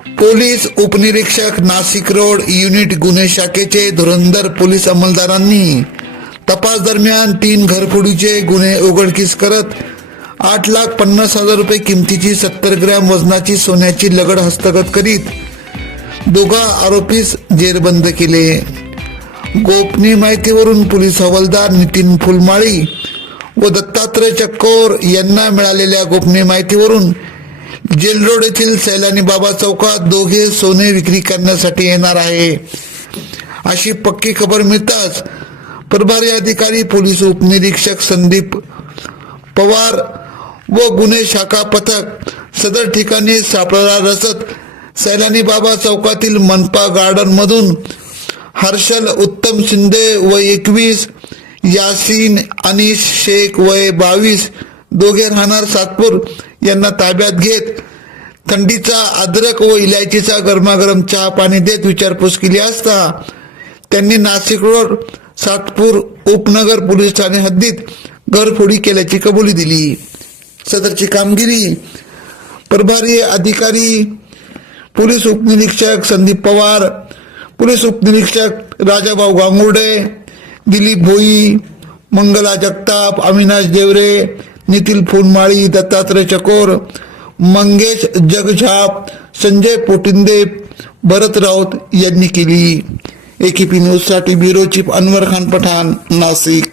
Police उपनिरीक्षक Nashik road unit गुन्हे शाखेचे धुरंधर पोलीस अंमलदारांनी तपास दरम्यान 3 घरफोडीचे गुन्हे उघडकीस करत 8,50,000 रुपये किमतीची 70 ग्रॅम वजनाची सोन्याची लगड हस्तगत करीत दोघा आरोपीस जेरबंद केले। गोपनीय माहितीवरून पोलीस हवालदार नितीन फुलमाळी व दत्तात्रय चक्कोर यांना मिळालेल्या गोपनीय माहितीवरून जेल रोड येथील सैलानी बाबा चौकात दोघे सोने विक्री करण्यासाठी येणार आहे अशी पक्की खबर मिळताच प्रभारी अधिकारी पोलीस उपनिरीक्षक संदीप पवार व गुन्हे शाखा पथक सदर ठिकाणी सापळा रचत सैलानी बाबा चौकातील मनपा गार्डन मधून हर्षल उत्तम शिंदे वय 21, यासीन अनीस शेख वय 22 दोघे राहणार सातपूर यांना ताब्यात घेत थंडीचा अद्रक व इलायचीचा गरमागरम चहा पाणी देत विचारपूस केली असता त्यांनी नाशिक रोड सातपूर उपनगर पोलीस ठाणे हद्दीत घरफोडी केल्याची कबुली दिली। सदरची कामगिरी प्रभारी अधिकारी पोलीस उपनिरीक्षक संदीप पवार, पोलीस उपनिरीक्षक राजाभाऊ गांगुर्डे, दिलीप भोई, मंगला जगताप, अविनाश देवरे, नितीन फुलमाळी, दत्तात्रय चकोर, मंगेश जगझाप, संजय पोटिंदे, भरत राऊत यांनी केली। AKP न्यूज साठी ब्युरो चीफ अनवर खान पठाण, नाशिक।